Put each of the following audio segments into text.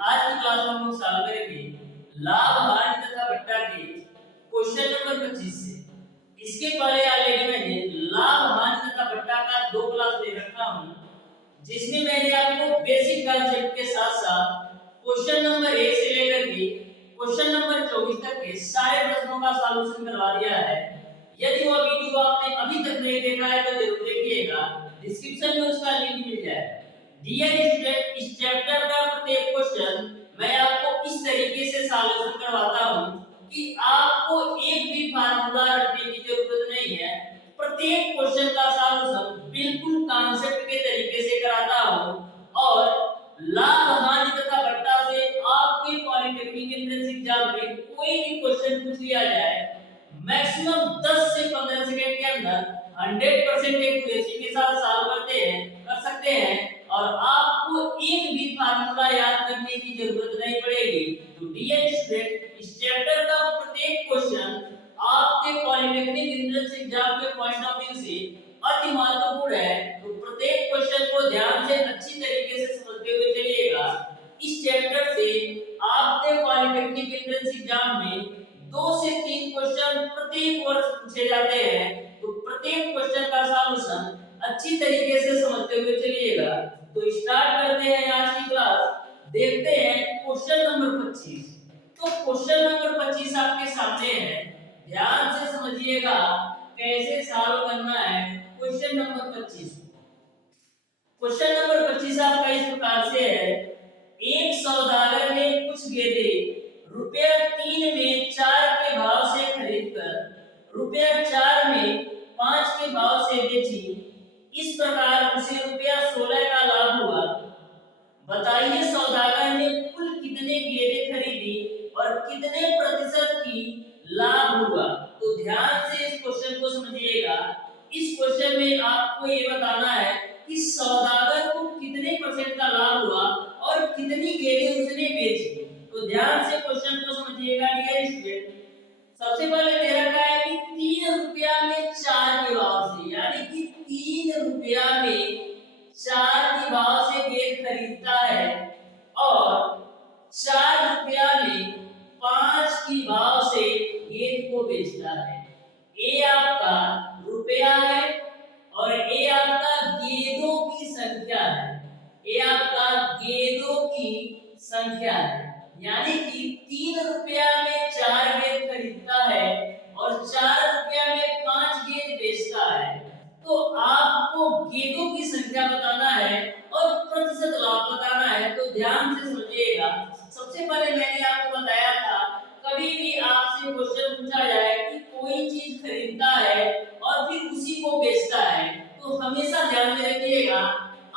आज की क्लास में हम लोग सॉल्व करेंगे लाभ हानि तथा घटा के क्वेश्चन नंबर 25 से। इसके पहले ऑलरेडी मैंने लाभ हानि तथा घटा का 2 क्लास दे रखा हूं, जिसमें मैंने आपको बेसिक कॉन्सेप्ट के साथ साथ क्वेश्चन नंबर 1 से लेकर के क्वेश्चन नंबर 24 तक के सारे प्रश्नों का सॉल्यूशन करवा दिया है। यदि वो वीडियो आपने अभी तक नहीं देखा है तो जरूर देखिएगा, डिस्क्रिप्शन में उसका लिंक मिल जाएगा। डियर स्टूडेंट, इस चैप्टर का प्रत्येक क्वेश्चन मैं आपको इस तरीके से सॉल्यूशन करवाता हूं कि आपको एक भी फार्मूला रटने की जरूरत नहीं है। प्रत्येक क्वेश्चन का सॉल्यूशन बिल्कुल कॉन्सेप्ट के तरीके से कराता हूं और लाभ हानि तथा घटा से आपके पॉलिटेक्निक एंट्रेंस एग्जाम में कोई भी क्वेश्चन पूछ लिया जाए, मैक्सिमम 10 से 15 सेकंड के अंदर 100% एक्यूरेसी के साथ सॉल्व कर सकते हैं और आपको एक भी फार्मूला याद करने की जरूरत नहीं पड़ेगी। तो डियर स्टूडेंट, इस चैप्टर का प्रत्येक क्वेश्चन आपके पॉलिटेक्निक एंट्रेंस एग्जाम के पॉइंट ऑफ व्यू से अति महत्वपूर्ण है। तो प्रत्येक क्वेश्चन को ध्यान से अच्छी तरीके से समझते हुए चलिएगा। इस चैप्टर से आपके पॉलिटेक्निक एंट्रेंस एग्जाम में 2 से 3 क्वेश्चन प्रत्येक वर्ष पूछे जाते हैं। तो प्रत्येक क्वेश्चन का सॉल्यूशन अच्छी तरीके से समझते हुए चलिएगा। तो स्टार्ट करते हैं आज की क्लास। देखते हैं क्वेश्चन नंबर 25। तो क्वेश्चन नंबर 25 आपके सामने है, ध्यान से समझिएगा कैसे सॉल्व करना है क्वेश्चन नंबर 25। क्वेश्चन नंबर 25 आपका इस प्रकार से है, एक सौदागर ने कुछ गेंदे रुपया 3 में 4 के भाव से खरीदकर रुपया 4 में 5 के भाव से बेची। इस प्रकार उसे रुपया 16 का लाभ हुआ। बताइए सौदागर ने कुल कितने गेंदे खरीदी और कितने प्रतिशत की लाभ हुआ। तो ध्यान से इस क्वेश्चन को समझिएगा। इस क्वेश्चन में आपको ये बताना है कि सौदागर को कितने परसेंट का लाभ हुआ और कितनी गेंदें उसने बेची। तो ध्यान से क्वेश्चन को समझिएगा डियर स्टूडेंट। सबसे पहले दे रखा है कि 3 रुपया में 4 के भाव से, यानी कि 3 रुपया में 4 के भाव से गेंद खरीदता है और 4 रुपया में 5 की भाव से गेंद को बेचता है। ये आपका रुपया है और ये आपका गेंदों की संख्या है। ये आपका गेंदों की संख्या है, यानी कि 3 रुपया में 4 गेंद खरीदता है और 4 रुपया में 5 गेंद बेचता है। तो आपको गेंदों की संख्या बताना है और प्रतिशत लाभ बताना है। तो ध्यान से समझिएगा। सबसे पहले मैंने आपको बताया था, कभी भी आपसे क्वेश्चन पूछा जाए कि कोई चीज खरीदता है और फिर उसी को बेचता है, तो हमेशा ध्यान में रखिएगा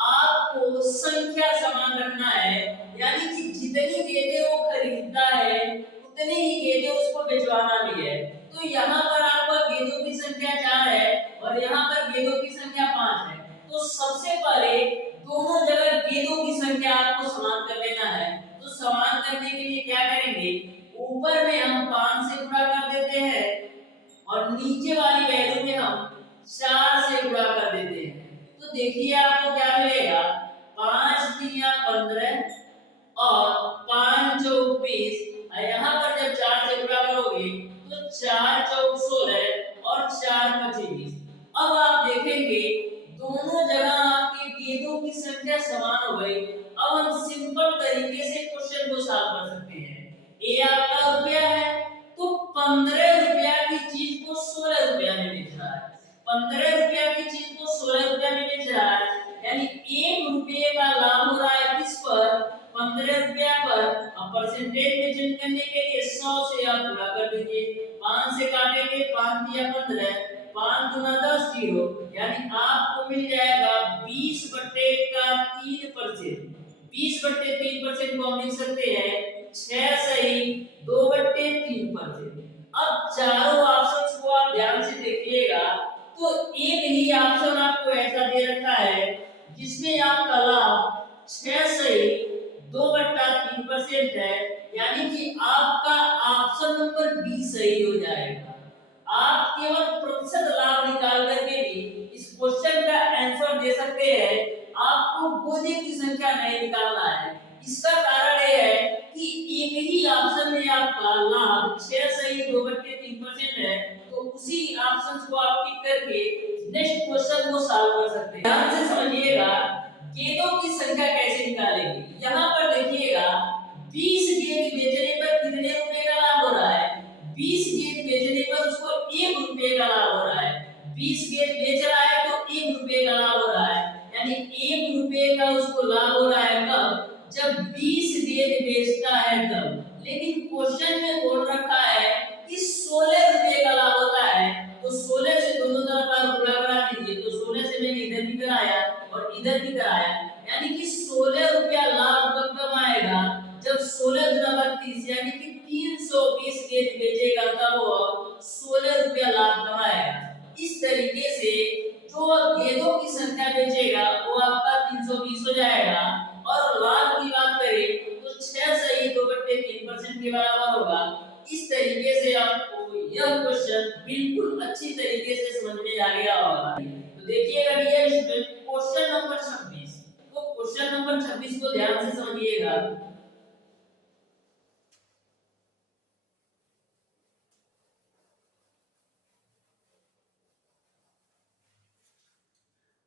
आपको संख्या समान रखना है, यानी कि जितनी गेंदें वो खरीदता है उतनी ही गेंदें उसको बेचवाना भी है। तो यहाँ पर आपका गेंदों की संख्या 4 है और यहाँ पर गेंदों की संख्या 5 है। तो सबसे पहले दोनों जगह गेंदों की संख्या आपको समान कर लेना है। तो समान करने के लिए क्या करेंगे, ऊपर में हम 5 से गुणा कर देते हैं और नीचे वाली वैल्यू में हम 4 से गुणा कर देते हैं। तो देखिए आपको क्या मिलेगा, 5 तिया 15 और 5 चौक 20। यहाँ पर जब 4 से गुणा करोगे तो 4 चौक 16 और 4 पचे 20। अब आप देखेंगे दोनों जगह आपकी गेंदों की संख्या समान हो गई। अब हम सिंपल तरीके से क्वेश्चन को सॉल्व कर सकते हैं। ये आपका रुपया है, तो 15 रुपया की चीज को 16 रुपया में बेच रहा है। 15 रुपया की चीज को 16 रुपया में बेच रहा है, यानी 1 रुपये का लाभ हो रहा है किस पर, 15 रुपया पर। अब परसेंटेज में चेंज करने के लिए 100 से आप गुणा कर दीजिए। 5 से काटेंगे, 5 दिया 15, 5 गुना 10 0, यानी आपको मिल जाएगा 20/3%। 20/3% को हम लिख सकते हैं 6 सही 2/3%। अब चारों ऑप्शंस को आप ध्यान से देखिएगा तो एक ही ऑप्शन आपको ऐसा दे रखा है जिसमें आपका लाभ 6 सही 2/3% है, यानी कि आपका ऑप्शन नंबर बी सही हो जाएगा। आप केवल प्रतिशत लाभ निकाल करके भी इस क्वेश्चन का आंसर दे सकते हैं। आपको गेंदों की संख्या नहीं निकालना है। इसका कारण यह है लाभ 6 सही 2/3% है, तो उसी ऑप्शन को आप टिक करके नेक्स्ट क्वेश्चन को सॉल्व कर सकते हैं। ध्यान से समझिएगा गेंदों की संख्या कैसे निकालेंगे। यहाँ पर देखिएगा 20 गेंद बेचने पर कितने रुपए का लाभ हो रहा है। 20 गेंद बेचने पर उसको 1 रुपए का लाभ हो रहा है। 20 गेंद बेच रहा है तो 1 रुपए का लाभ हो रहा है, यानी 1 रुपए का उसको लाभ हो रहा है कब, जब 20 गेंद बेचता है तब। लेकिन क्वेश्चन में बोल रखा है कि 16 रुपए का लाभ होता है, तो 16 से दोनों तरफ का रुपया बढ़ा दीजिए, तो 16 से मैंने इधर भी कराया और इधर भी कराया, यानी कि 16 रुपया लाभ कब आएगा, जब 16 गुना 32 यानी कि 320 गेंद बेचेगा तब वो 16 रुपया लाभ कमाएगा। इस तरीके से जो गेंदों की संख्या बेचेगा वो आपका 320 हो जाएगा, और लाभ की बात करें तो 6 सही 2/3% के बराबर होगा। इस तरीके से आपको यह क्वेश्चन बिल्कुल अच्छी तरीके से समझ में आ गया होगा। तो देखिएगा डियर स्टूडेंट क्वेश्चन नंबर 26, तो क्वेश्चन नंबर 26 को ध्यान से समझिएगा।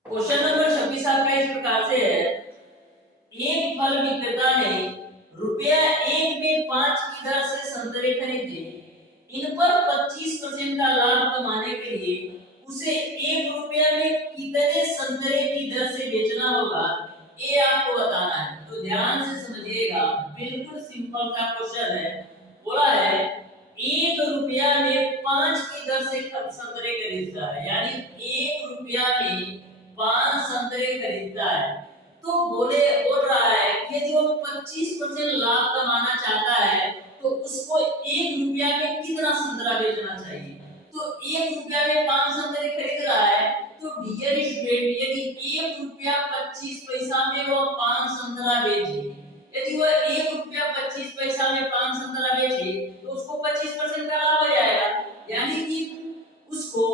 क्वेश्चन नंबर 26 आपका इस प्रकार से है, एक फल विक्रेता ने रुपया 1 में 5 की दर से संतरे खरीदे। इन पर 25% का लाभ कमाने के लिए उसे 1 रुपया में कितने संतरे की दर से बेचना होगा, ये आपको बताना है। तो ध्यान से समझिएगा, बिल्कुल सिंपल सा क्वेश्चन है। बोला है 1 रुपया में 5 की दर से संतरे खरीदता है, यानी 1 रुपया में 5 संतरे खरीदता है। तो बोल रहा है कि यदि वो 25% लाभ कमाना चाहता है तो उसको 1 रुपया में कितना संतरा बेचना चाहिए। तो 1 रुपया में 5 संतरे खरीद रहा है, तो डियर स्टूडेंट यदि 1 रुपया 25 पैसा में वो 5 संतरा बेचे, यदि वो 1 रुपया 25 पैसा में 5 संतरा बेचे तो उसको 25% का लाभ हो जाएगा, यानी कि उसको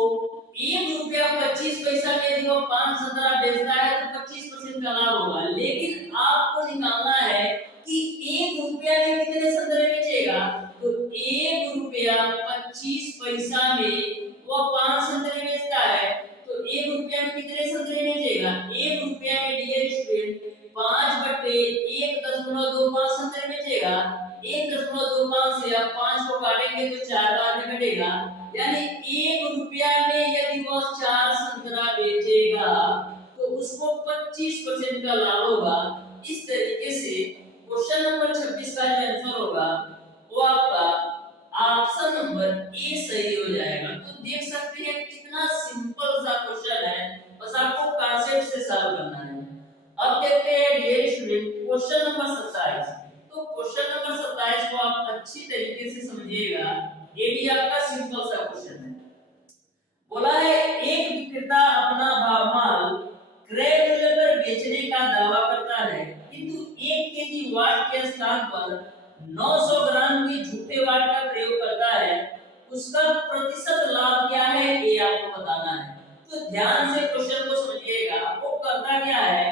1 रुपया 25 पैसा में यदि वो 5 संतरा बेचता है तो 25% का लाभ होगा। लेकिन आपको निकालना है कि 1 रुपया में कितने संतरे बेचेगा, तो 1 रुपया 25 पैसा में वो 5 संतरे बेचता है, तो 1 रुपया में कितने संतरे बेचेगा, 1 रुपया में डियर स्टूडेंट 5/1.25 संतरे बेचेगा। 1.25 से आप 5 को काटेंगे तो 4 बार में कटेगा, यानी 1 रुपया में यदि वो 4 संतरा बेचेगा तो उसको 25% का लाभ होगा। इस तरीके से क्वेश्चन नंबर 26 का जो आंसर होगा वो आपका ऑप्शन नंबर ए सही हो जाएगा। तो देख सकते हैं कितना सिंपल सा क्वेश्चन है, बस आपको कॉन्सेप्ट से सॉल्व करना है। अब देखते हैं डियर स्टूडेंट क्वेश्चन नंबर 27। तो क्वेश्चन नंबर 27 को आप अच्छी तरीके से समझिएगा, ये भी आपका सिंपल सा क्वेश्चन है। बोला है एक विक्रेता अपना माल क्रय मूल्य पर बेचने का दावा करता है, किंतु 1 केजी वाट के स्थान पर 900 ग्राम की झूठे वाट का प्रयोग करता है, उसका प्रतिशत लाभ क्या है ये आपको बताना है। तो ध्यान से क्वेश्चन को समझिएगा। वो करता क्या है,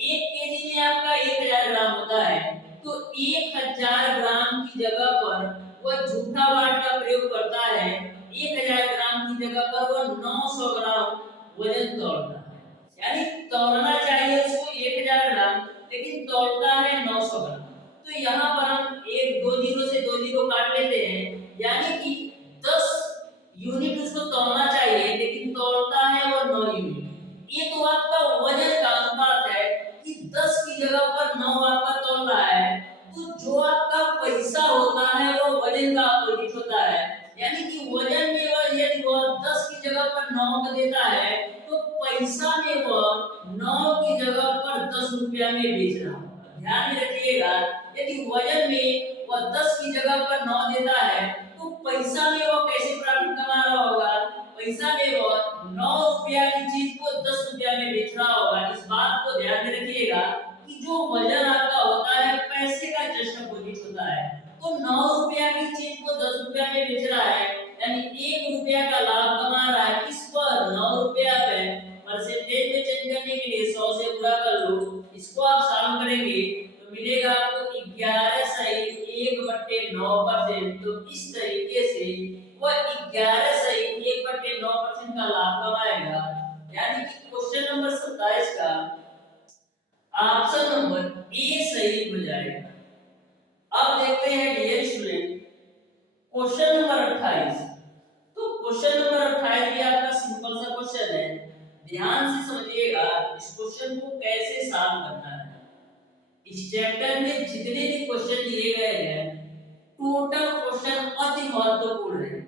1 केजी में आपका 1000 ग्राम होता है, तो 1000 ग्राम की जगह पर वो झूठा वाट का प्रयोग करता है। 1000 ग्राम की जगह पर वो 900 ग्राम वजन तौलता है, यानी तौलना चाहिए उसको 1000 ग्राम लेकिन तौलता है 900 ग्राम। तो यहाँ पर हम एक 2 जीरो से 2 जीरो काट लेते हैं, यानी कि 10 यूनिट उसको तौलना चाहिए लेकिन तौलता है वो 9 यूनिट। ये तो आपका वजन का अनुपात है कि 10 की जगह पर 9 आपका तौल रहा है, तो जो आपका पैसा होता है वो वजन का अपोजिट होता है, यानी कि वजन में यदि वो 10 की जगह पर 9 का देता है तो पैसा में वो 9 की जगह पर 10 रुपया में बेच रहा है। ध्यान में रखिएगा, यदि वजन में वो 10 की जगह पर 9 देता है तो पैसा में वो कैसे प्रॉफिट कमा रहा होगा, पैसा में वो 9 रुपया की चीज को 10 रुपया में बेच रहा होगा। इस बात को ध्यान में रखिएगा कि जो वजन आपका होता है पैसे का जस्ट अपोजिट होता है। तो 9 रुपया की चीज को 10 रुपया में बेच रहा है, यानी 1 रुपया का लाभ कमा रहा है। किस पर, 9 रुपया पे। परसेंटेज में चेंज करने के लिए 100 से गुणा कर लो, इसको आप सॉल्व करेंगे तो मिलेगा आपको 11 सही 1/9%, तो इस तरीके से वह 11 सही 1/9% का लाभ कमाएगा। यानी कि क्वेश्चन नंबर 27 का ऑप्शन नंबर ए सही हो जाएगा। अब देखते हैं डियर स्टूडेंट क्वेश्चन नंबर 28। तो क्वेश्चन नंबर 28 भी आपका सिंपल सा क्वेश्चन है, ध्यान से समझिएगा इस क्वेश्चन को कैसे सॉल्व करना है। इस चैप्टर में जितने भी क्वेश्चन दिए गए हैं टोटल क्वेश्चन अति महत्वपूर्ण है।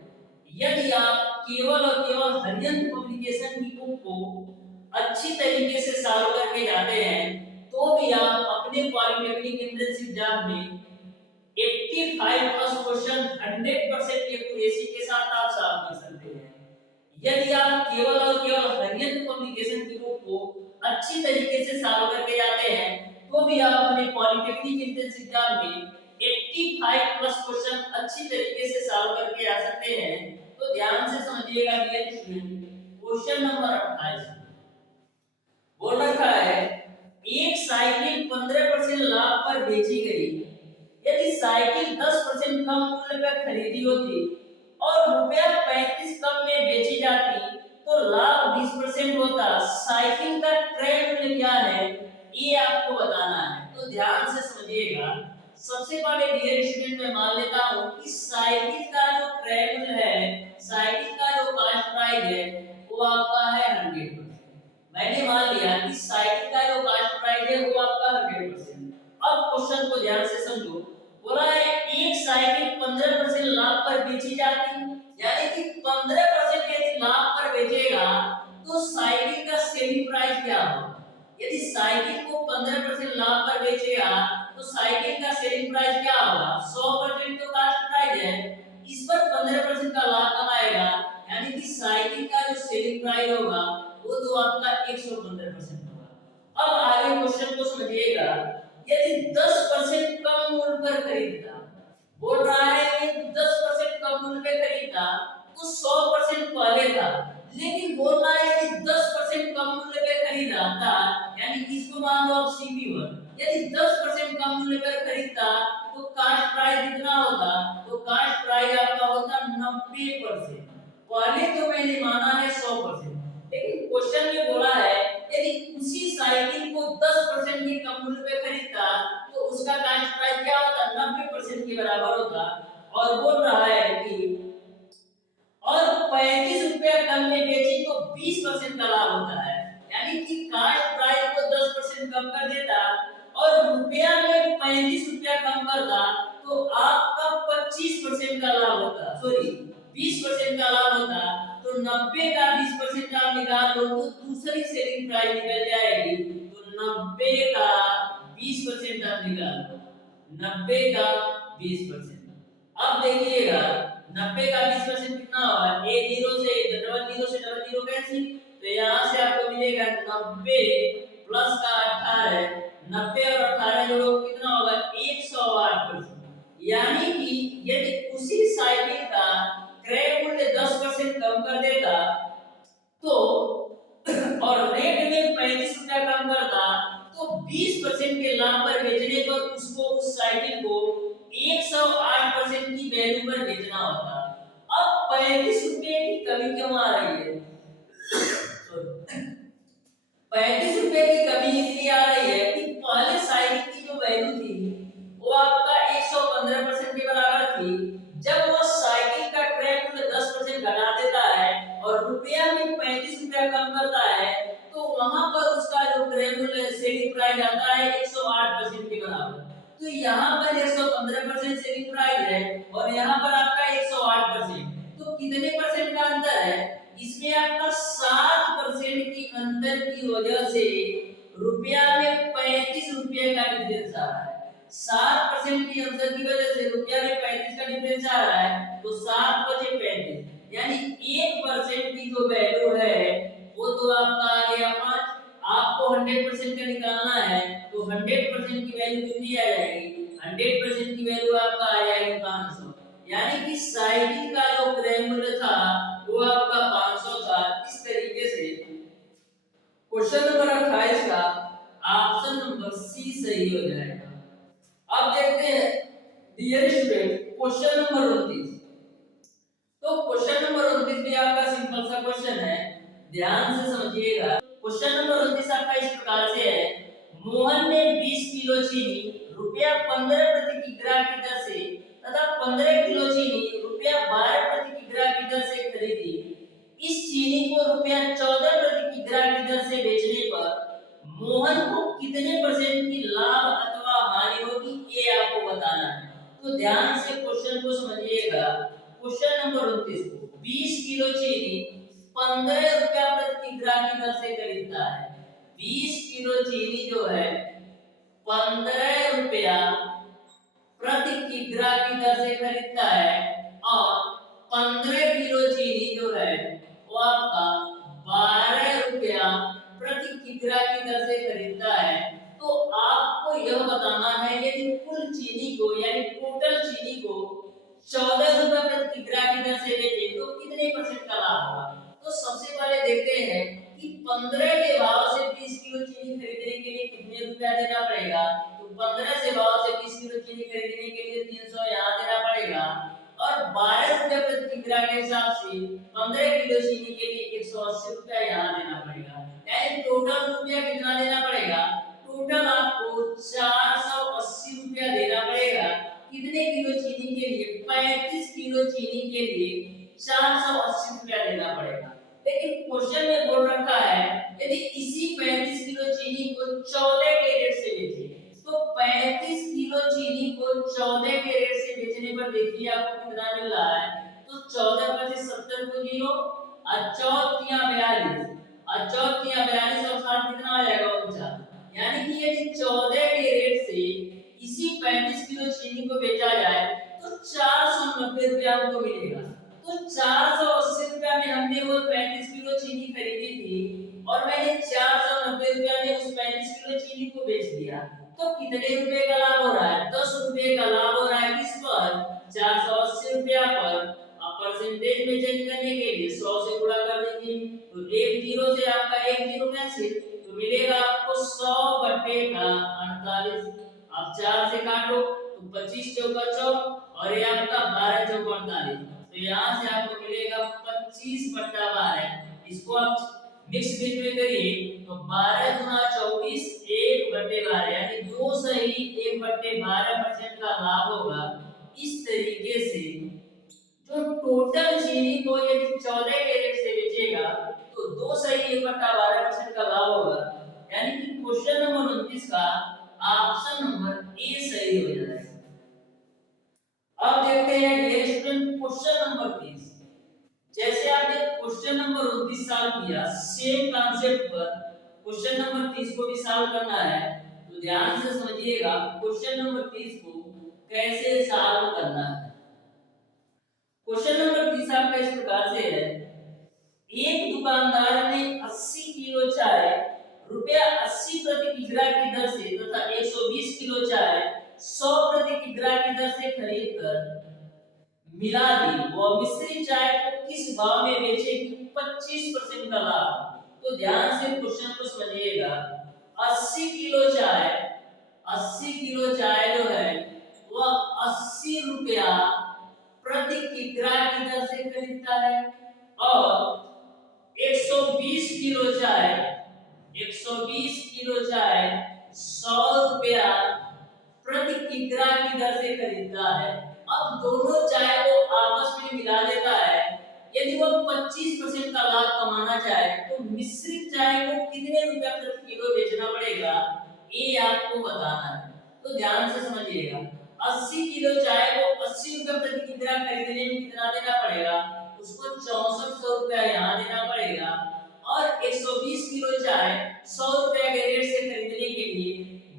यदि आप केवल और केवल हरियन पब्लिकेशन की बुक को अच्छी तरीके से सॉल्व करके जाते हैं तो भी आप अपने पॉलिटेक्निक एंट्रेंस एग्जाम में 85 प्लस क्वेश्चन 100% की एक्यूरेसी के साथ आप सॉल्व कर सकते हैं। यदि आप केवल और केवल हरियन पब्लिकेशन की बुक को अच्छी तरीके से सॉल्व करके जाते हैं तो भी आप अपने पॉलिटेक्निक एंट्रेंस एग्जाम में 85 प्लस क्वेश्चन अच्छी तरीके से सॉल्व करके आ सकते हैं। तो ध्यान से समझिएगा डियर स्टूडेंट क्वेश्चन नंबर 28 बोल रखा है एक साइकिल 15% लाभ पर बेची गई। यदि साइकिल 10% कम मूल्य पर खरीदी होती और रुपया 35 कम में बेची जाती तो लाभ 20% होता। साइकिल का क्रय मूल्य क्या है ये आपको बताना है। तो ध्यान से समझिएगा। सबसे पहले डियर स्टूडेंट मैं मान लेता हूं कि साइकिल का जो क्रय मूल्य है, साइकिल का जो कॉस्ट प्राइस है वो आपका है 100%। मैंने मान लिया कि साइकिल का जो कॉस्ट प्राइस है वो आपका 100%। अब क्वेश्चन को ध्यान से समझो। बोला है एक साइकिल 15% लाभ पर बेची जाती, यानी कि 15% यदि लाभ पर बेचेगा तो साइकिल का सेलिंग प्राइस क्या होगा। यदि साइकिल को 15% लाभ पर बेचेगा तो साइकिल का सेलिंग प्राइस क्या होगा। 100% तो कॉस्ट प्राइस है, इस पर 15% का लाभ कमाएगा, यानी कि साइकिल का जो सेलिंग प्राइस होगा वो तो आपका 115% होगा। अब आगे क्वेश्चन को समझिएगा। यदि 10% कम मूल्य पर खरीदता, बोल रहा है कि 10% कम मूल्य पे खरीदता तो 100% पहले था, लेकिन बोल रहा है कि 10% कम मूल्य पे खरीदा था, यानी कि इसको मान लो आप CP1। यदि 10% कम मूल्य पर खरीदता तो कॉस्ट प्राइस कितना होता। तो कॉस्ट प्राइस आपका होता 90%। पहले तो मैंने माना है 100%, लेकिन क्वेश्चन में बोला है यदि उसी साइकिल को 10% के कम मूल्य पे खरीदता तो उसका कॉस्ट प्राइस क्या होता 90% के बराबर होता। और बोल रहा है कि और 35 रुपया कम में बेची तो 20% का लाभ होता है, यानी कि कॉस्ट प्राइस को 10% कम कर देता और रुपया में 35 रुपया कम करता तो आपका 25% का लाभ होता, सॉरी 20% का लाभ होता। तो 90 का 20% आप निकाल लो तो दूसरी सेलिंग प्राइस निकल जाएगी। तो 90 का 20% आप निकाल लो, 90 का 20%। अब देखिएगा 90 का 20% कितना होगा। एक जीरो से डबल जीरो कैंसिल, तो यहाँ से आपको मिलेगा 90 प्लस का 18, 90 और 18 जोड़ो कितना होगा 108%। यानी कि यदि उसी साइकिल का क्रय मूल्य 10% कम कर देता तो और रेट में 35 रुपया कम करता तो 20% के लाभ पर बेचने पर उसको उस साइकिल को 108% की वैल्यू पर बेचना होता। अब 35 रुपये की कमी क्यों आ रही है। 35 रुपये की कमी इसलिए आ रही है कि पहले साइकिल की जो वैल्यू थी वो आपका 115% के बराबर थी। जब वो साइकिल का क्रय मूल्य 10% घटा देता है और रुपया में 35 रुपया कम करता है तो वहां पर उसका जो क्रय मूल्य सेलिंग प्राइस आता है 108% के बराबर। तो यहाँ पर 115% सेलिंग प्राइस है और यहाँ पर आपका 108%, तो कितने परसेंट का अंतर है। इसमें आपका 7% की अंतर की वजह से रुपया में 35 रुपये का डिफरेंस आ रहा है। 7% की अंतर की वजह से रुपया में 35 का डिफरेंस आ रहा है। तो 7 बचे 35, यानी 1% की जो वैल्यू है वो तो आपका आ गया 5। आपको 100% का निकालना है तो 100% की वैल्यू कितनी आ जाएगी। 100% की वैल्यू आपका आ जाएगी 500, यानी कि साइकिल का जो क्रय मूल्य था वो आपका 500 था। इस तरीके से क्वेश्चन नंबर 28 का ऑप्शन नंबर सी सही हो जाएगा। अब देखते हैं डियर स्टूडेंट, क्वेश्चन नंबर 29। तो क्वेश्चन नंबर 29 भी आपका सिंपल सा क्वेश्चन है, ध्यान से समझिएगा। क्वेश्चन नंबर 29 आपका इस प्रकार से है, मोहन ने 20 किलो चीनी रुपया 15 प्रति किग्रा की दर से तथा 15 किलो चीनी रुपया 12 प्रति किग्रा की दर से खरीदी। इस चीनी को रुपया 14 प्रति किग्रा की दर से बेचने पर मोहन को कितने परसेंट की लाभ अथवा हानि होगी, ये आपको बताना है। तो ध्यान से क्वेश्चन को समझिएगा। क्वेश्चन नंबर 29 को 20 किलो चीनी 15 रुपया प्रति किग्रा की दर से खरीदता है। 20 किलो चीनी जो है 15 रुपया प्रति किग्रा की दर से खरीदता है और 15 किलो चीनी जो है वो आपका 12 रुपया प्रति किग्रा की दर से खरीदता है। तो आपको यह बताना है यदि कुल चीनी को यानी टोटल चीनी को 14 रुपया प्रति किग्रा की दर से बेचे तो कितने परसेंट का लाभ होगा। तो सबसे पहले देखते हैं कि 15 के भाव से 20 किलो चीनी खरीदने के लिए कितने रुपया देना पड़ेगा। तो 15 से भाव से 20 किलो चीनी खरीदने के लिए 300 यहाँ देना पड़ेगा और 12 रुपया प्रति किग्रा के हिसाब से 15 किलो चीनी के लिए 180 रुपया यहाँ देना पड़ेगा। यानी टोटल रुपया कितना देना पड़ेगा, टोटल आपको 480 रुपया देना पड़ेगा। कितने किलो चीनी के लिए, 35 किलो चीनी के लिए 480 रुपया देना पड़ेगा। लेकिन क्वेश्चन में बोल रखा है यदि इसी 35 किलो चीनी को 14 के रेट से बेचे तो 35 किलो चीनी को 14 के रेट से बेचने पर देखिए आपको कितना मिल रहा है। तो 14 25 70 को 0 और 4 3 42 और 4 3 42 और 60 कितना आ जाएगा 49। यानी कि यदि 14 के रेट से इसी 35 किलो चीनी को बेचा जाए तो 490 रुपया हमको मिलेगा। तो 480 रुपया में हमने वो 35 किलो चीनी खरीदी थी और मैंने 490 रुपया में उस 35 किलो चीनी को बेच दिया। तो कितने रुपए का लाभ हो रहा है, 10 रुपए का लाभ हो रहा है। किस पर, 480 रुपया पर। अब परसेंटेज में चेंज करने के लिए 100 से गुणा कर दीजिए तो एक जीरो से आपका एक जीरो कैंसिल, तो मिलेगा आपको 100 बटे का 48। अब 4 से काटो तो 25 चौका 100 और ये आपका 12 चौका 48। तो यहाँ से आपको मिलेगा 25 बटा 12। इसको आप मिक्स बीच में करिए तो 12 गुना 24 1 बटे 12 यानी 2 सही 1 बटे 12% का लाभ होगा। इस तरीके से जो टोटल चीनी को यदि 14 के रेट से बेचेगा तो 2 सही 1 बटा 12% का लाभ होगा। यानी कि क्वेश्चन नंबर 29 का ऑप्शन नंबर ए सही हो जाएगा। अब देखते हैं डियर स्टूडेंट क्वेश्चन नंबर 30। जैसे आपने क्वेश्चन नंबर 29 सॉल्व किया, सेम कॉन्सेप्ट पर क्वेश्चन नंबर 30 को भी सॉल्व करना है। तो ध्यान से समझिएगा क्वेश्चन नंबर 30 को कैसे सॉल्व करना है। क्वेश्चन नंबर 30 आपका इस प्रकार से है, एक दुकानदार ने 80 किलो चाय रुपया 80 प्रति किग्रा की दर से तथा 120 किलो चाय 100 प्रति किग्रा की दर से खरीद कर मिला दी। वो मिश्री चाय को किस भाव में बेचेगी, 25% का लाभ। तो ध्यान से क्वेश्चन को समझिएगा। 80 किलो चाय, 80 किलो चाय जो है वह 80 रुपया प्रति किग्रा की दर से खरीदता है और 120 किलो चाय, 120 किलो चाय 100 रुपया प्रति किग्रा की दर से खरीदता है। अब दोनों चाय को आपस में मिला देता है। यदि वो 25% का लाभ कमाना चाहे तो मिश्रित चाय को कितने रुपया प्रति किलो बेचना पड़ेगा, ये आपको बताना है। तो ध्यान से समझिएगा। 80 किलो चाय को 80 रुपया प्रति किग्रा खरीदने में कितना देना पड़ेगा, उसको 6400 रुपया यहाँ देना पड़ेगा और 120 किलो चाय 100 रुपया के रेट से खरीदने के लिए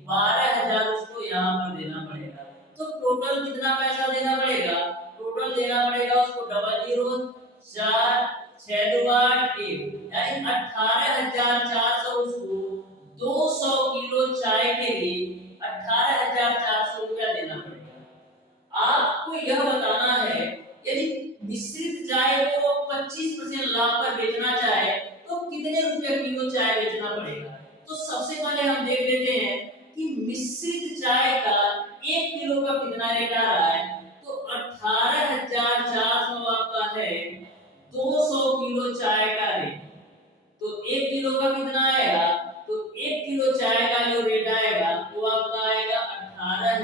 12000 उसको यहाँ पर देना पड़ेगा। तो टोटल कितना पैसा देना पड़ेगा, टोटल देना पड़ेगा उसको 00 4 6 2 8 1 यानी 18400 उसको 200 किलो चाय के लिए 18400 रुपया देना पड़ेगा। आपको यह बताना है यदि मिश्रित चाय को 25% लाभ पर बेचना चाहे तो कितने रुपए किलो चाय बेचना पड़ेगा। तो सबसे पहले हम देख लेते हैं कि मिश्रित चाय का 1 किलो का कितना रेट आ रहा है।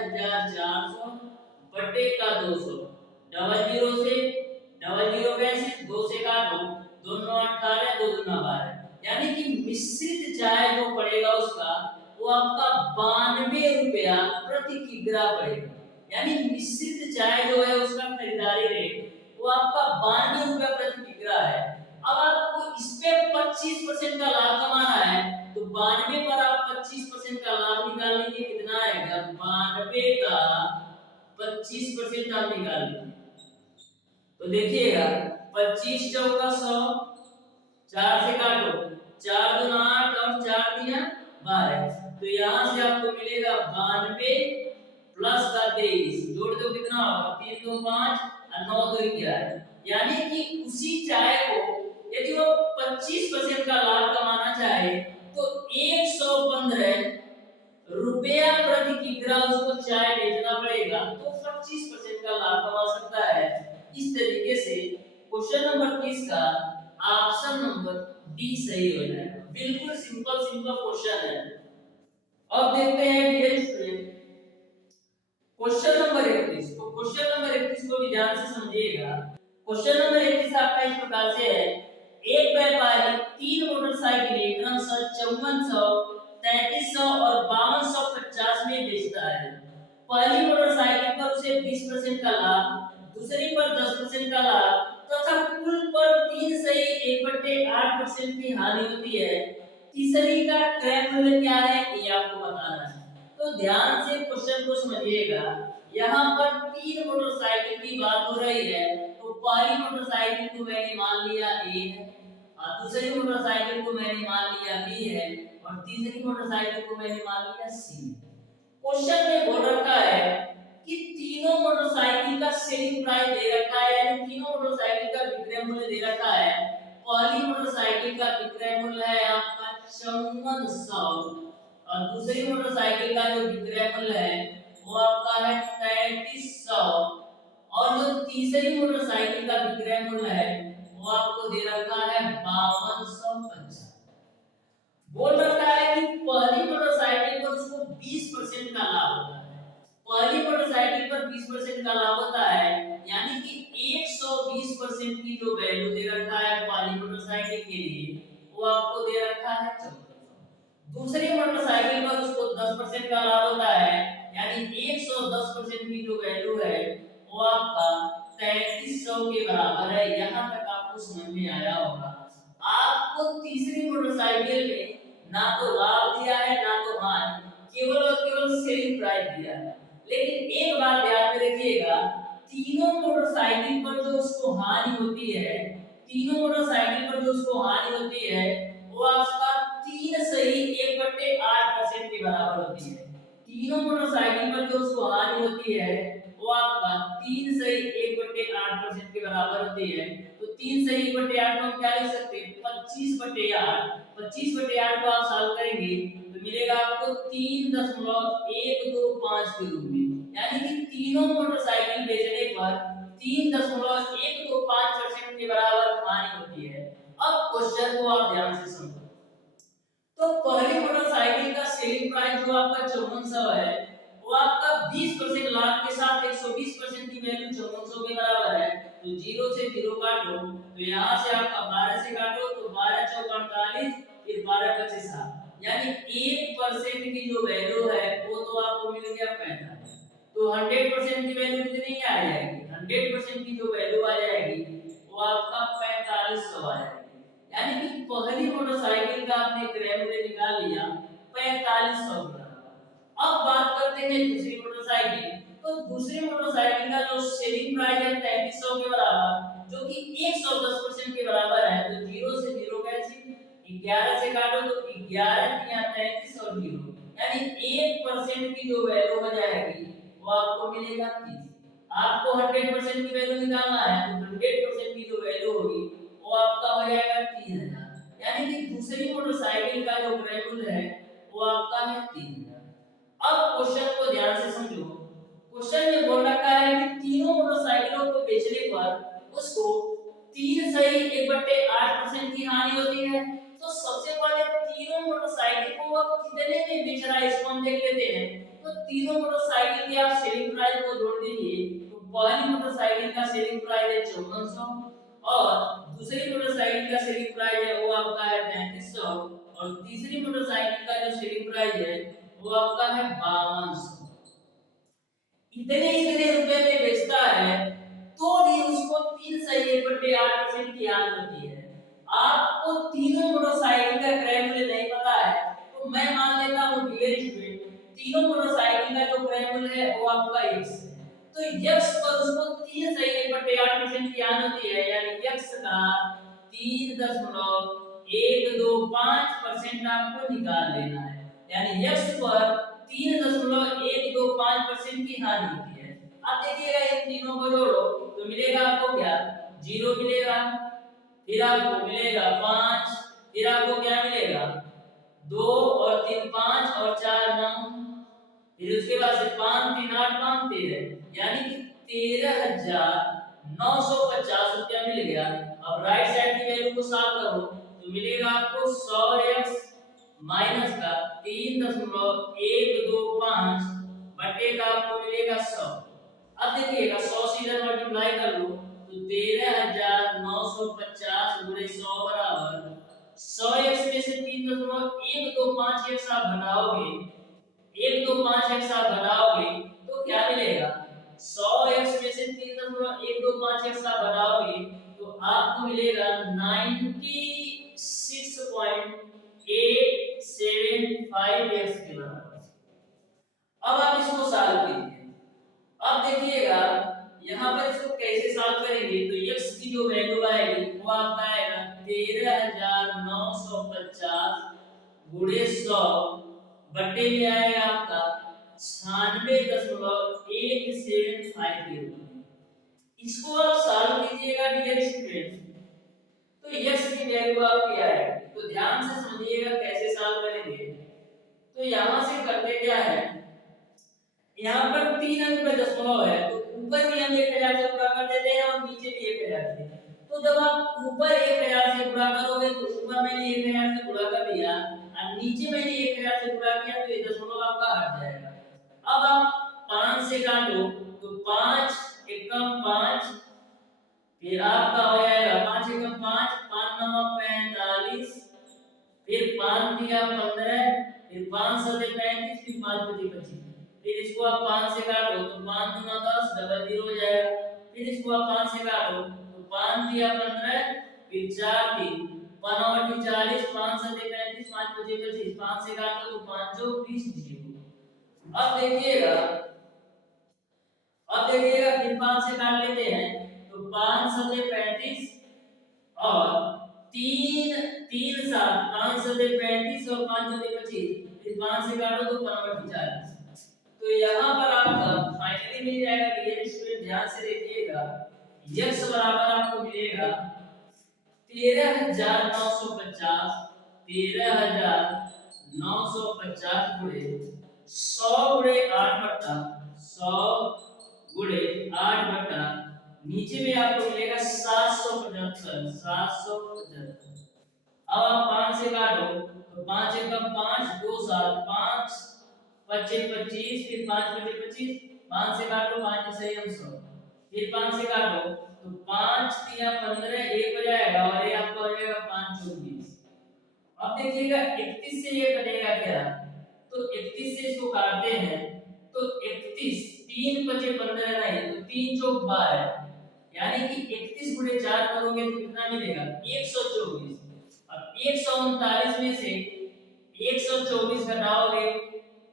12,400 बटे का 200, डबल जीरो से डबल जीरो कैसे 2 से काटो, दोनों 18 दो दूना 12, यानी कि मिश्रित चाय जो पड़ेगा उसका वो आपका 92 रुपया प्रति किग्रा पड़ेगा। यानी मिश्रित चाय जो है उसका खरीदारी रेट वो आपका 92 रुपया प्रति किग्रा है। अब आपको इस पे 25% का लाभ कमाना है तो 92 पर आप 25% का लाभ निकाल लीजिए, कितना आएगा 92 का 25% आप निकाल लीजिए। तो देखिएगा 25 चौका 100, 4 से काटो, 4 दूना 8 और 4 दिया 12, तो यहाँ से आपको मिलेगा 92 प्लस का 23, जोड़ दो कितना होगा 3 2 5 और 9 2 11, यानी कि उसी चाय को यदि वो 25% का लाभ कमाना चाहे तो 115 रुपया प्रति किग्रा उसको चाय बेचना पड़ेगा, तो 25% का लाभ कमा सकता है। इस तरीके से क्वेश्चन नंबर 30 का ऑप्शन नंबर डी सही हो जाएगा। बिल्कुल सिंपल सिंपल क्वेश्चन है। अब देखते हैं डियर स्टूडेंट क्वेश्चन नंबर 31। तो क्वेश्चन नंबर 31 को भी ध्यान से समझिएगा। क्वेश्चन नंबर 31 आपका इस प्रकार से है, एक व्यापारी 3 मोटरसाइकिलें क्रमशः 5400, 3300 और 5250 में बेचता है। पहली मोटरसाइकिल पर उसे 20% का लाभ, दूसरी पर 10% का लाभ तथा कुल पर 3 सही 1/8% की हानि होती है। तीसरी का क्रय मूल्य क्या है ये आपको बताना है। तो ध्यान से क्वेश्चन को समझिएगा। यहाँ पर 3 मोटरसाइकिल की बात हो रही है, तो पहली मोटरसाइकिल को मैंने मान लिया ए है, और दूसरी मोटरसाइकिल को मैंने मान लिया बी है, और तीसरी मोटरसाइकिल को मैंने मान लिया सी। क्वेश्चन में बोल रखा है कि तीनों मोटरसाइकिल का सेलिंग प्राइस दे रखा है, यानी तीनों मोटरसाइकिल का विक्रय मूल्य दे रखा है। पहली मोटरसाइकिल का विक्रय मूल्य है आपका 5400 और दूसरी मोटरसाइकिल का जो विक्रय मूल्य है वो आपका है 3300 और जो तीसरी मोटरसाइकिल का विक्रय मूल्य है वो आपको दे रखा है 5250। बोल रखा है कि पहली मोटरसाइकिल पर उसको 20% का लाभ होता है। पहली मोटरसाइकिल पर 20% का लाभ होता है, यानी कि 120% की जो वैल्यू दे रखा है पहली मोटरसाइकिल के लिए वो आपको दे रखा है 1400। दूसरी मोटरसाइकिल पर उसको 10% का लाभ होता है, यानी 110% की जो वैल्यू है वो आपका 3300 के बराबर है। यहाँ तक आपको समझ में आया होगा। आपको तीसरी मोटरसाइकिल में ना तो लाभ दिया है ना तो हानि, केवल और केवल सेलिंग प्राइस दिया है। लेकिन एक बात ध्यान में रखिएगा, तीनों मोटरसाइकिल पर जो उसको हानि होती है, तीनों मोटरसाइकिल पर जो उसको हानि होती है वो आपका 3 सही 1/8% के बराबर होती है। तीनों मोटरसाइकिल पर जो उसको हानि होती है वो आपका 3 सही 1/8% के बराबर होती है। तो 3 सही 1/8 को हम क्या लिख सकते हैं 25/8। 25/8 को आप सॉल्व करेंगे तो मिलेगा आपको 3.125 के रूप में, यानी कि तीनों मोटरसाइकिल बेचने पर 3.125% के बराबर हानि होती है। अब क्वेश्चन को आप ध्यान से समझो। तो पहली मोटरसाइकिल का सेलिंग प्राइस जो आपका 5400 है वो आपका 20% लाभ के साथ 120% की वैल्यू 5400 के बराबर है। तो 0 से 0 काटो, तो यहाँ से आपका 12 से काटो तो 12 चौका 48 फिर 12 25 7, यानी 1% की जो वैल्यू है वो तो आपको मिल गया 45। तो 100% की वैल्यू कितनी आ जाएगी, 100% की जो वैल्यू आ जाएगी वो आपका 4500 आ जाएगी। यानी कि पहली मोटरसाइकिल का आपने क्रय मूल्य निकाल लिया 4500 का। अब बात करते हैं दूसरी मोटरसाइकिल। तो दूसरी मोटरसाइकिल का जो सेलिंग प्राइस है 3300 के बराबर, जो कि 110% के बराबर है। तो 0 से 0 कैंसिल, 11 से काटो तो 11 या 33 और 0, यानी 1% की जो वैल्यू हो जाएगी वो आपको मिलेगा 30। आपको 100% की वैल्यू निकालना है तो 100% की जो वैल्यू होगी वो आपका हो जाएगा 3000, यानी कि दूसरी मोटरसाइकिल का जो क्रय मूल्य है वो आपका है 3000। अब क्वेश्चन को ध्यान से समझो। क्वेश्चन में बोल रखा है कि तीनों मोटरसाइकिलों को बेचने पर उसको 3 सही 1/8% की हानि होती है। तो सबसे पहले तीनों मोटरसाइकिल को वो कितने में बेच रहा है इसको हम देख लेते हैं। तो तीनों मोटरसाइकिल के आप सेलिंग प्राइस को जोड़ दीजिए तो पहली मोटरसाइकिल का सेलिंग प्राइस है 5400 और दूसरी मोटरसाइकिल का सेलिंग प्राइस है वो आपका है 3300 और तीसरी मोटरसाइकिल का जो सेलिंग प्राइस है वो आपका है 5200। इतने इतने रुपए में बेचता है तो भी उसको 3 सही पर 8% की आंच होती है। आपको तीनों मोटरसाइकिल का क्रय मूल्य नहीं पता है तो मैं मान लेता हूं डियर स्टूडेंट तीनों मोटरसाइकिल का जो क्रय मूल्य है वो आपका x है। तो x पर उसको 3 सही पर 8% की आंच होती है यानी x का 3.125% आपको निकाल लेना है यानी x पर 3.125% की हानि होती है। अब देखिएगा इन तीनों को जोड़ो तो मिलेगा आपको क्या 0 मिलेगा फिर आपको मिलेगा 5 फिर आपको क्या मिलेगा 2 और 3 5 और 4 9 फिर उसके बाद से 5 3 8 5 13 यानी कि 13,950 रुपया मिल गया। अब राइट साइड की वैल्यू को सॉल्व करो तो मिलेगा आपको 100x माइनस का 3.125 बटे का आपको मिलेगा 100। अब देखिएगा 100 से इधर मल्टीप्लाई कर लो तो 13,950 गुणे 100 बराबर 100x में से 3.125x आप घटाओगे 125x आप घटाओगे तो क्या मिलेगा 100x में से 3.125x आप घटाओगे तो आपको मिलेगा 96.875x के बराबर। अब आप इसको सॉल्व कीजिए। अब देखिएगा यहाँ पर इसको कैसे सॉल्व करेंगे तो x की जो वैल्यू आएगी वो आपका आएगा 13,950 गुणे 100 बटे में आएगा आपका 96.175 के रूप में। इसको आप सॉल्व कीजिएगा डियर स्टूडेंट तो x की वैल्यू आपकी आएगी। तो ध्यान से समझिएगा कैसे सॉल्व करेंगे। तो यहां से करते क्या है यहाँ पर 3 अंक में दशमलव है तो ऊपर भी हम 1000 से गुणा कर देते हैं और नीचे भी 1000 से। तो जब आप ऊपर 1000 से गुणा करोगे तो ऊपर मैंने 1000 से गुणा कर दिया और नीचे मैंने 1000 से गुणा किया तो ये दशमलव आपका हट जाएगा। अब आप 5 से काटो तो 5 एकम 5 फिर आपका हो जाएगा 5 एकम 5 5 9 45 फिर 5 दिया 15 फिर 5 7 35 फिर 5 25 फिर इसको आप 5 से काटो तो 5 गुना 10 डबल 0 हो जाएगा। फिर इसको आप 5 से काटो तो 5 दिया 15 फिर 4 3 5 40 5 7 35 5 25 25 5 से काटो तो 5 जो 20 0। अब देखिएगा फिर 5 से काट लेते हैं तो 5 7 35 और 3 3 7 5 7 35 और 5 25 फिर 5 से काटो तो 5 40। तो यहाँ पर आपका फाइनली मिल जाएगा डियर स्टूडेंट ध्यान से देखिएगा x बराबर आपको मिलेगा 13,950 गुणे 100 गुणे 8 बटा 100 गुणे 8 बटा नीचे में आपको मिलेगा 775। अब आप 5 से काटो तो 5 एकम 5 2 7 5 25 25 फिर 5 25 25 5 से काटो 5 से 100 फिर 5 से काटो तो 5 3 15 1 हो जाएगा और ये आपका हो जाएगा 5 24। अब देखिएगा 31 से ये कटेगा क्या तो 31 से इसको काटते हैं तो 31 3 5 15 नहीं तो 3 चौक 12 यानी कि 31 गुणे 4 करोगे तो कितना मिलेगा 124। अब 139 में से 124 घटाओगे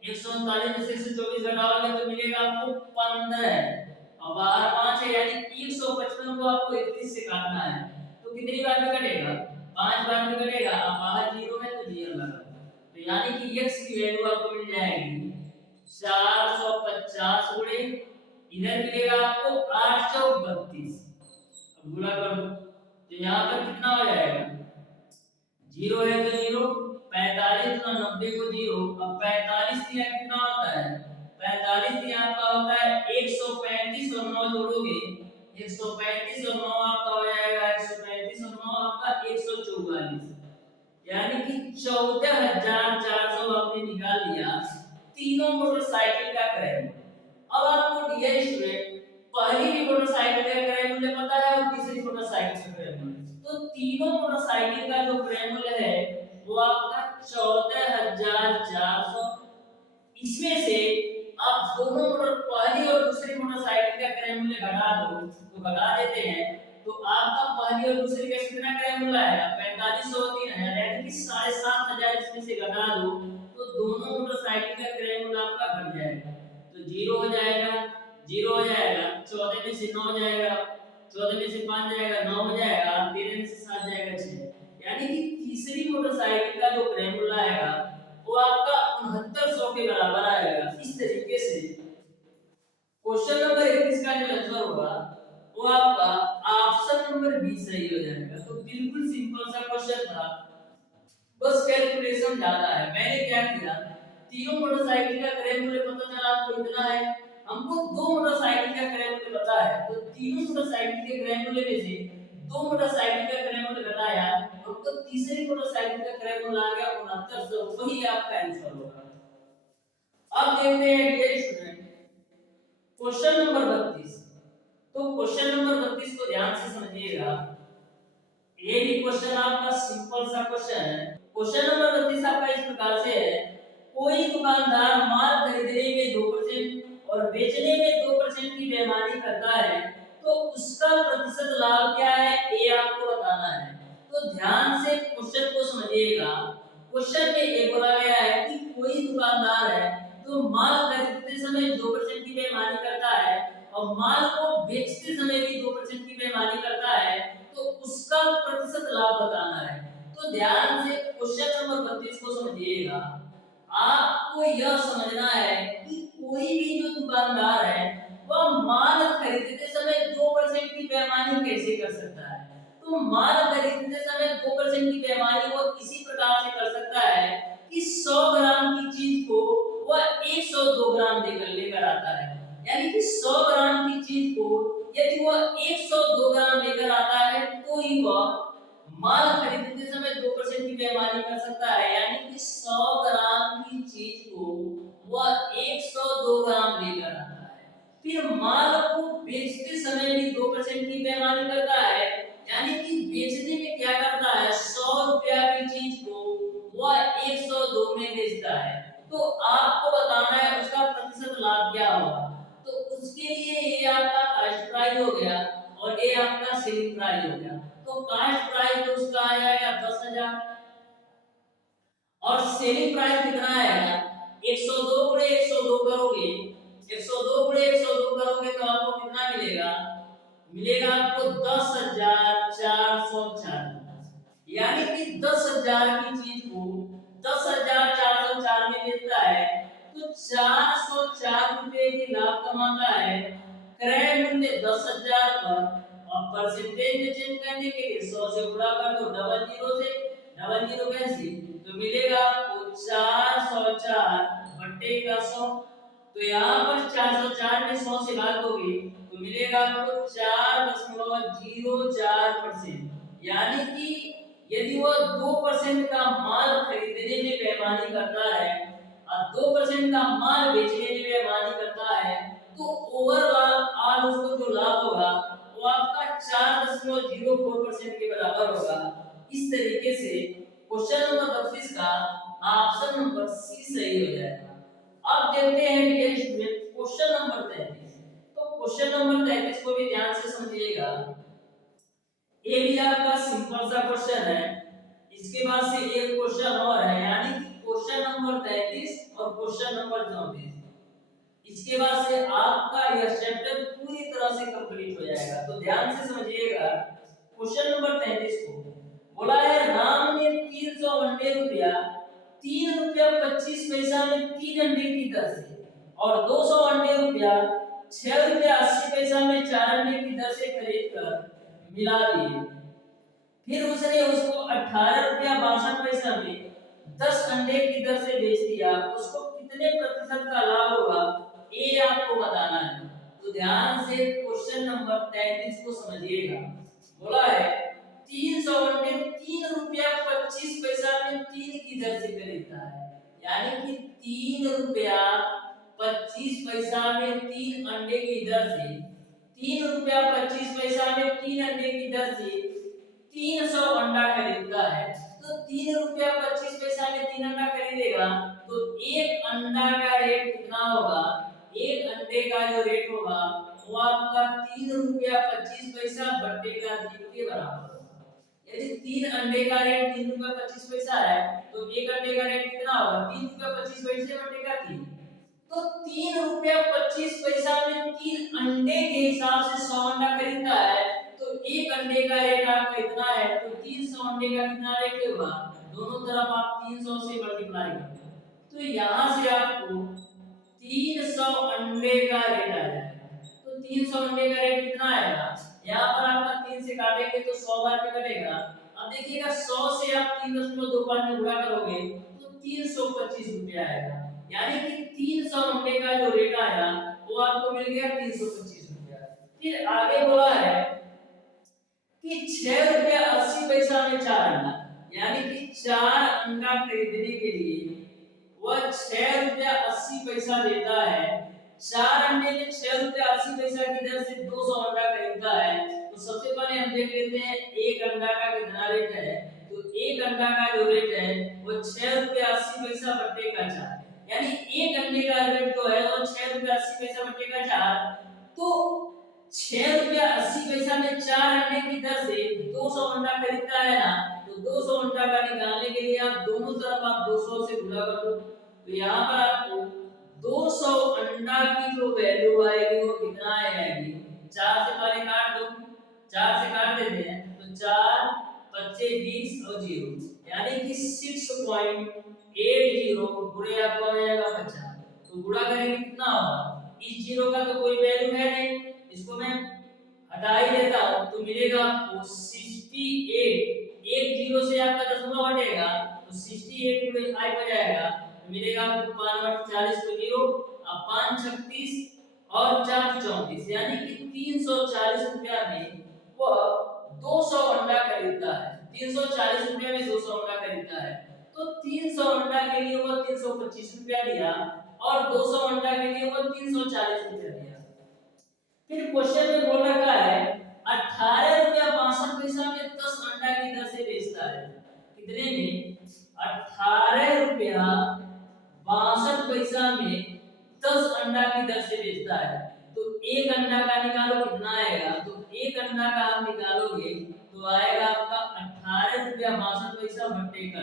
139 में से 124 घटाओगे तो मिलेगा आपको 15 और बाहर 5 है यानी 155 को आपको 31 से काटना है तो कितनी बार में कटेगा 5 बार में कटेगा। अब बाहर 0 है तो 0 लगा तो यानी कि x की वैल्यू आपको मिल जाएगी 450 गुणे इधर मिलेगा आपको 8 चौक 32। अब गुणा कर दो तो यहाँ पर कितना हो जाएगा 0 है तो 0 45 गुना 90 को 0। अब 45 दिया कितना होता है 45 दिया आपका होता है 135 और 9 जोड़ोगे 135 और 9 आपका हो जाएगा 135 और 9 आपका 144 यानी कि 14,400 आपने निकाल लिया तीनों मोटरसाइकिल का क्रय मूल्य। अब आपको डियर स्टूडेंट पहली भी मोटरसाइकिल का क्रय मूल्य पता है और तीसरी मोटरसाइकिल का क्रय मूल्य, तो तीनों मोटरसाइकिल का जो क्रय मूल्य है वो आपका 14,400। इसमें से आप दोनों मोटर पहली और दूसरी मोटरसाइकिल का क्रय मूल्य घटा दो, तो घटा देते हैं तो आपका पहली और दूसरी का कितना क्रय मूल्य आएगा 4500 और 3000, यानी कि 7,500 इसमें से घटा दो तो दोनों मोटरसाइकिल का क्रय मूल्य आपका घट जाएगा, तो जीरो हो जाएगा, जीरो हो जाएगा, 14 में से 9 हो जाएगा, 14 में से 5 जाएगा, 9 हो जाएगा, 13 में से 7 जाएगा 6, यानी कि तीसरी मोटरसाइकिल का जो क्रय मूल्य आएगा वो आपका 6900 के बराबर आएगा। इस तरीके से क्वेश्चन नंबर 31 का जो आंसर होगा वो आपका ऑप्शन नंबर बी सही हो जाएगा। तो बिल्कुल सिंपल सा क्वेश्चन था, बस कैलकुलेशन ज्यादा है। मैंने क्या किया, तीनों मोटरसाइकिल का क्रय मूल्य पता चला आपको इतना है, हमको दो मोटरसाइकिल का क्रय मूल्य पता है, तो तीनों मोटरसाइकिल के क्रय मूल्य में से दो मोटरसाइकिल का क्रय मूल्य घटाया तो तीसरी मोटरसाइकिल का क्रय मूल्य आ गया 6900, वही आपका आंसर होगा। अब देखते हैं डियर स्टूडेंट क्वेश्चन नंबर 32। तो क्वेश्चन नंबर 32 को ध्यान से समझिएगा, ये भी क्वेश्चन आपका सिंपल सा क्वेश्चन है। क्वेश्चन नंबर 32 आपका इस प्रकार से है, कोई दुकानदार माल खरीदने में 2% और बेचने में 2% की बेईमानी करता है तो उसका प्रतिशत लाभ क्या है ये आपको बताना है। तो ध्यान से क्वेश्चन को समझिएगा। क्वेश्चन में ये बोला गया है कि कोई दुकानदार है तो माल खरीदते समय 2% की बेईमानी करता है और माल को बेचते समय भी 2% की बेईमानी करता है, तो उसका प्रतिशत लाभ बताना है। तो ध्यान से क्वेश्चन नंबर 32 को समझिएगा। आपको यह समझना है कि कोई भी जो दुकानदार है वह माल खरीदते समय 2% की बेईमानी कैसे कर सकता है। तो माल खरीदते समय 2% की बेईमानी वो इसी प्रकार से कर सकता है कि 100 ग्राम की चीज को वह 102 ग्राम लेकर आता है, यानी कि 100 ग्राम की चीज को यदि वह 102 ग्राम लेकर आता है तो ही वह माल खरीदते समय 2% की बेईमानी कर सकता है, यानी कि 100 ग्राम की चीज को वह 102 ग्राम लेकर आता है। फिर माल को बेचते समय भी 2% की बेईमानी करता है, यानी कि बेचने में क्या करता है 100 रुपया की चीज को वह 102 में बेचता है। तो आपको बताना है उसका प्रतिशत लाभ क्या होगा। तो उसके लिए ये आपका कास्ट प्राइस हो गया और ये आपका सेलिंग प्राइस हो गया। तो कास्ट प्राइस तो उसका आ जाएगा 10,000 और सेलिंग प्राइस कितना आएगा 102 गुणे 102 करोगे, 102 गुणे 102 करोगे तो आपको कितना मिलेगा, मिलेगा आपको 10,404, यानी कि 10,000 की चीज को 10,404 में बेचता है तो 404 रुपए की लाभ कमाता है। क्रय मूल्य 10,000 पर और परसेंटेज में चेंज करने के लिए 100 से गुणा कर दो, डबल जीरो से, डबल जीरो कैसे तो मिलेगा आपको 404 बट्टे का 100। तो यहाँ पर 404 में 100 से भाग दोगे तो मिलेगा आपको 4.04%, यानी कि यदि वो 2% का माल खरीदने में बेईमानी करता है और 2% का माल बेचने में बेईमानी करता है तो ओवरऑल उसको जो लाभ होगा वो आपका 4.04% के बराबर होगा। इस तरीके से क्वेश्चन नंबर 32 का ऑप्शन नंबर सी सही हो जाएगा। अब देखते हैं डियर स्टूडेंट क्वेश्चन नंबर 33। तो क्वेश्चन नंबर 33 को भी ध्यान से समझिएगा, ये भी आपका सिंपल सा क्वेश्चन है। इसके बाद से एक क्वेश्चन और है, यानी कि क्वेश्चन नंबर 33 और क्वेश्चन नंबर 34। इसके बाद से आपका यह चैप्टर पूरी तरह से कंप्लीट हो जाएगा। तो ध्यान से समझिएगा क्वेश्चन नंबर 33 को बोला है राम ने 300 अंडे रुपया 3 रुपया 25 पैसा में 3 अंडे की दर से और 200 अंडे रुपया 6 रुपया 80 पैसा में 4 अंडे की दर से खरीद कर मिला दिए। फिर उसने उसको 18 रुपया 62 पैसा में 10 अंडे की दर से बेच दिया, उसको कितने प्रतिशत का लाभ होगा ये आपको बताना है। तो ध्यान से क्वेश्चन नंबर 33 को समझिएगा। बोला है 300 अंडे 3 रुपया 25 पैसा में 3 की दर से खरीदता है, यानी कि 3 रुपया 25 पैसा में 3 अंडे की दर से 3 रुपया 25 पैसा में 3 अंडे की दर से 300 अंडा खरीदता है। तो 3 रुपया 25 पैसा में 3 अंडा खरीदेगा तो एक अंडा का रेट कितना होगा? एक अंडे का जो रेट होगा वो आपका 3 रुपया 25 पैसा बट्टे का 3 के बराबर होगा। यदि 3 अंडे का रेट 3 रुपया 25 पैसा है तो एक अंडे का रेट कितना होगा? 3 रुपया 25 पैसे बट्टे का 3। तो 3 रुपया 25 पैसा में 3 अंडे के हिसाब से 100 अंडा खरीदता है। तो एक अंडे का रेट आपका इतना है तो 300 अंडे का कितना रेट होगा? दोनों तरफ आप 300 से मल्टीप्लाई करो तो यहाँ से आपको 300 अंडे का रेट आ जाएगा। तो 300 अंडे का रेट कितना आएगा? यहाँ पर आपका 3 से काटेंगे तो 100 बार पे कटेगा। अब देखिएगा 100 से आप 3.25 में गुणा करोगे तो 325 रुपया आएगा। यानी कि 300 अंडे का जो रेट आया वो आपको मिल गया 325 रुपया। फिर आगे बोला है कि 6 रुपया 80 पैसा में 4 अंडा, यानी कि 4 अंडा खरीदने के लिए वह 6 रुपया 80 पैसा देता है। 4 अंडे में 6 रुपया 80 पैसा की दर से 200 अंडा खरीदता है। तो सबसे पहले हम देख लेते हैं एक अंडा का कितना रेट है। तो एक अंडा का जो रेट है वो 6 रुपया 80 पैसा बट्टे का 4, यानी एक अंडे का रेट जो है वो 6 रुपया 80 पैसा बट्टे का 4। तो 6 रुपया 80 पैसा में 4 अंडे की दर से 200 अंडा खरीदता है ना। तो 200 अंडा का निकालने के लिए आप दोनों तरफ आप 200 से गुणा कर दो। तो यहाँ पर आपको 200 अंडा की जो वैल्यू आएगी वो कितना आएगी? 4 से पहले काट दो, 4 से काट देते हैं तो 4 25 20 और 0, यानी कि 6.80 गुणे आपको आ जाएगा 50। तो गुणा करेंगे कितना होगा? इस जीरो का तो कोई वैल्यू है नहीं, इसको मैं हटा ही देता हूं तो मिलेगा आपको 68। एक जीरो से आपका दशमलव हटेगा तो 68 गुणे 5 हो जाएगा तो मिलेगा आपको 5 40 को 0 अब 5 36 और 4 34, यानी कि 340 रुपया में वो 200 अंडा खरीदता है। 340 रुपया में 200 अंडा खरीदता है। तो 300 अंडा के लिए वो 325 रुपया दिया और 200 अंडा के लिए वो 340 रुपया दिया। फिर क्वेश्चन में बोल रखा है 18 रुपया 62 पैसा में 10 अंडा की दर से बेचता है। कितने में? 18 रुपया 62 पैसा में 10 अंडा की दर से बेचता है। तो एक अंडा का निकालो कितना आएगा? तो एक अंडा का आप निकालोगे तो आएगा आपका 18 रुपया 62 पैसा बट्टे का,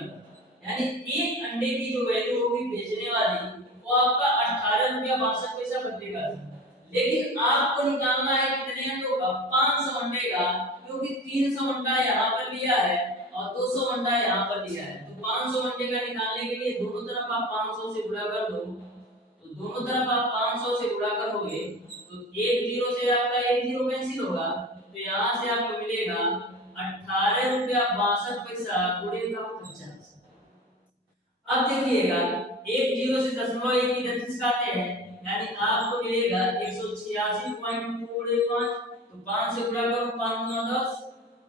यानी एक अंडे की जो वैल्यू होगी बेचने वाली वो आपका 18 रुपया 62 पैसा बट्टे का। लेकिन आपको निकालना है कितने अंडों का? 500 अंडे का, क्योंकि 300 अंडा यहाँ पर लिया है और 200 अंडा यहाँ पर लिया है। तो 500 अंडे का निकालने के लिए दोनों तरफ आप 500 से गुणा कर दो। तो दोनों तरफ आप 500 से गुणा करोगे तो एक जीरो से आपका एक जीरो कैंसिल होगा तो यहाँ से आपको मिलेगा 18 रुपया 62 पैसा गुणे का 50। अब देखिएगा एक जीरो से दशमलव एक की दर घटाते हैं, यानी आपको मिलेगा 186.25। तो 5 से गुणा करो 5 9 10,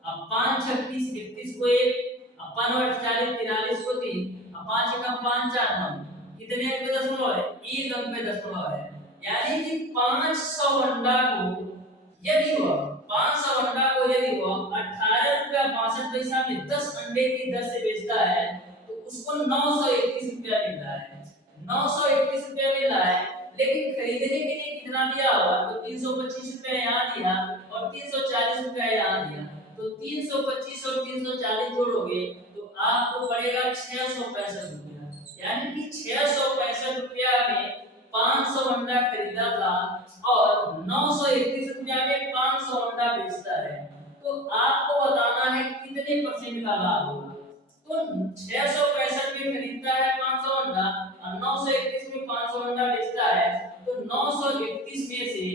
अब 5 36 31 को 1, अब 5 8 40 43 को 3, अब 5 1 5 4 9, कितने अंक पे दशमलव है? एक अंक पे दशमलव है। यानी कि 500 अंडा को यदि वो 18 रुपया 62 पैसा में 10 अंडे की दर से बेचता है तो उसको 931 रुपया मिल रहा है। 931 रुपया मिल रहा है, लेकिन खरीदने के लिए कितना दिया होगा? तो 325 रुपया यहाँ दिया और 340 रुपया यहाँ दिया। तो 325 और 340 जोड़ोगे तो आपको पड़ेगा 665 रुपया, यानी कि 665 रुपया में 500 अंडा खरीदा था और 931 रुपया में 500 अंडा बेचता है। तो आपको बताना है कितने परसेंट का लाभ होगा। तो 665 में खरीदता है 500 अंडा और 931 में 500 अंडा बेचता है। तो 931 में से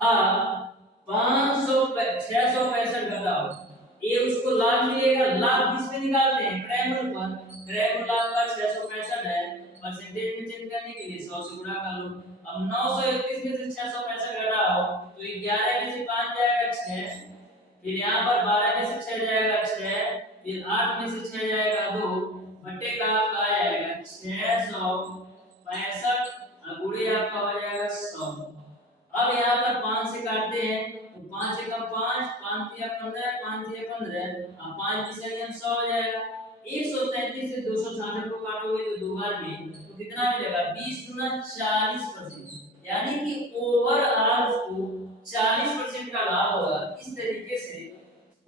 आप 665 घटाओ, ये उसको लाभ मिलेगा। लाभ किस में निकालते हैं? क्रयमूल्य पर। क्रयमूल्य लाभ का 665 है, परसेंटेज में चेंज करने के लिए 100 से गुणा कर लो। अब 931 में से 665 घटाओ तो 11 में से 5 जाएगा 6, फिर यहाँ पर 12 में से 6 जाएगा 6, फिर 8 में से 6 जाएगा 2, बट्टे का आपका अब यहाँ पर 5 से काटते हैं तो 5 एकम 5, 5 तिया 15, 5 तिया 15 और 5 तिया 100 हो जाएगा। 133 से 266 को काटोगे तो दो बार में तो कितना मिलेगा 20 गुना 40%, यानी कि ओवरऑल उसको 40% का लाभ होगा। इस तरीके से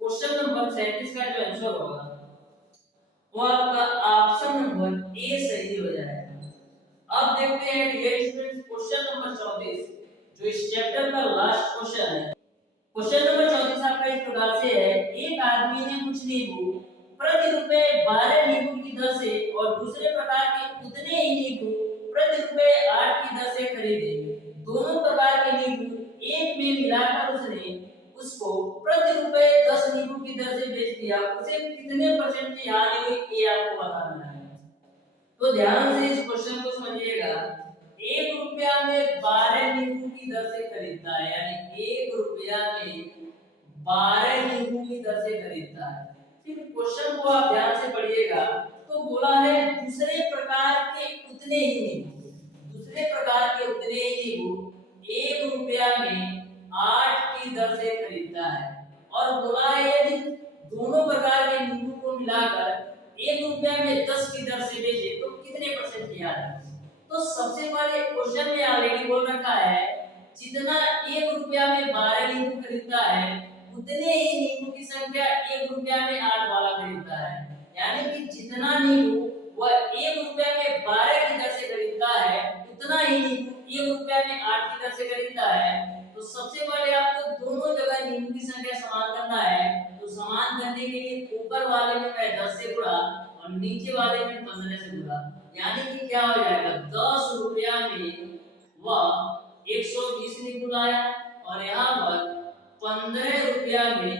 क्वेश्चन नंबर 37 का जो आंसर होगा वो आपका ऑप्शन नंबर ए सही हो जाएगा। अब देखते हैं डियर स्टूडेंट्स क्वेश्चन नंबर 34 जो इस चैप्टर का लास्ट क्वेश्चन है। क्वेश्चन नंबर 34 आपका इस प्रकार से है, एक आदमी ने कुछ नींबू प्रति रुपए 12 नींबू की दर से और दूसरे प्रकार के उतने ही नींबू प्रति रुपए 8 की दर से खरीदे। दोनों प्रकार के नींबू एक में मिलाकर उसने उसको प्रति रुपए 10 नींबू की दर से बेच दिया। उसे कितने परसेंट की हानि हुई ये आपको बताना है। तो ध्यान से इस क्वेश्चन को समझिएगा। 1 रुपया में 12 नींबू की दर से खरीदता है, यानी 1 रुपया में 12 नींबू की दर से खरीदता है। फिर क्वेश्चन को आप ध्यान से पढ़िएगा तो बोला है दूसरे प्रकार के उतने ही नींबू, दूसरे प्रकार के उतने ही नींबू 1 रुपया में 8 की दर से खरीदता है। और बोला है यदि दोनों प्रकार के नींबू को मिलाकर 1 रुपया में 10 की दर से बेचे तो कितने परसेंट की हानि। तो सबसे पहले क्वेश्चन में ऑलरेडी बोल रखा है जितना 1 रुपया में 12 नींबू खरीदता है उतने ही नींबू की संख्या 1 रुपया में 8 वाला खरीदता है, यानी कि जितना नींबू वह 1 रुपया में 12 की दर से खरीदता है उतना ही नींबू 1 रुपया में 8 की दर से खरीदता है। तो सबसे पहले आपको दोनों जगह नींबू की संख्या समान करना है। तो समान करने के लिए ऊपर वाले में मैं 10 से गुणा और नीचे वाले में 15 से गुणा, यानी कि क्या हो जाएगा 10 रुपया में वह 120 नींबू लाया और यहाँ पर 15 रुपया में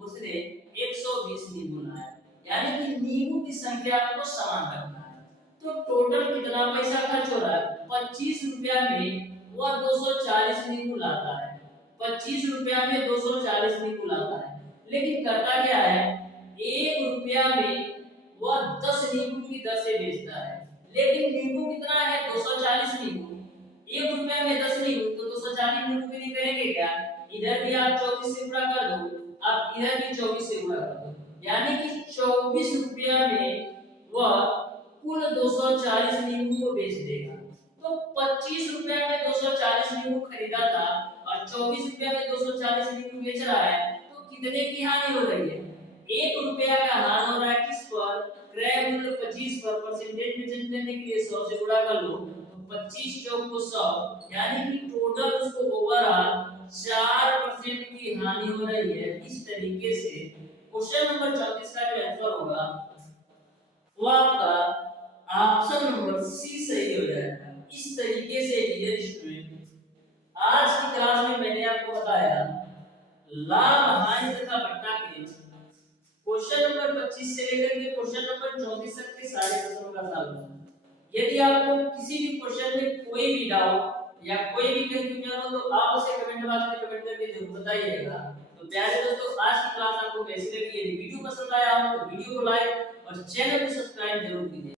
उसने 120 नींबू लाया, यानी कि नींबू की संख्या को समान करना है। तो टोटल कितना पैसा खर्च हो रहा है 25 रुपया में वह 240 नींबू लाता है। 25 रुपया में 240 नींबू लाता है, लेकिन करता क्या है 1 रुपया में वह 10 नींबू की दर से बेचता है। लेकिन नींबू कितना है 240 नींबू, 1 रुपया में 10 नींबू तो 240 नींबू के लिए करेंगे क्या, इधर भी आप 24 से गुणा कर दो, आप इधर भी 24 से गुणा कर दो, यानी कि 24 रुपया में वह कुल 240 नींबू को बेच देगा। तो 25 रुपया में 240 नींबू खरीदा था और 24 रुपया में 240 नींबू बेच रहा है, तो कितने की हानि हो रही है 1 रुपया का हानि हो रहा है किस पर, क्रय मूल्य 25 पर। परसेंटेज में चेंज करने के लिए 100 से गुणा कर लो तो 25 चौक को 100, यानी कि टोटल उसको ओवरऑल 4% की हानि हो रही है। इस तरीके से क्वेश्चन नंबर 34 का जो आंसर होगा वो आपका ऑप्शन नंबर सी सही हो जाएगा। इस तरीके से डियर स्टूडेंट आज की क्लास में मैंने आपको बताया लाभ हानि तथा घाटा के क्वेश्चन नंबर 25 से लेकर के क्वेश्चन नंबर 34 तक के सारे प्रश्नों का सॉल्यूशन। यदि आपको किसी भी क्वेश्चन में कोई भी डाउट या कोई भी कंफ्यूजन हो तो आप उसे कमेंट बॉक्स में कमेंट करके जरूर बताइएगा। तो प्यारे दोस्तों आज की क्लास आपको कैसी लगी, यदि वीडियो पसंद आया हो तो वीडियो को लाइक और चैनल को सब्सक्राइब जरूर कीजिए।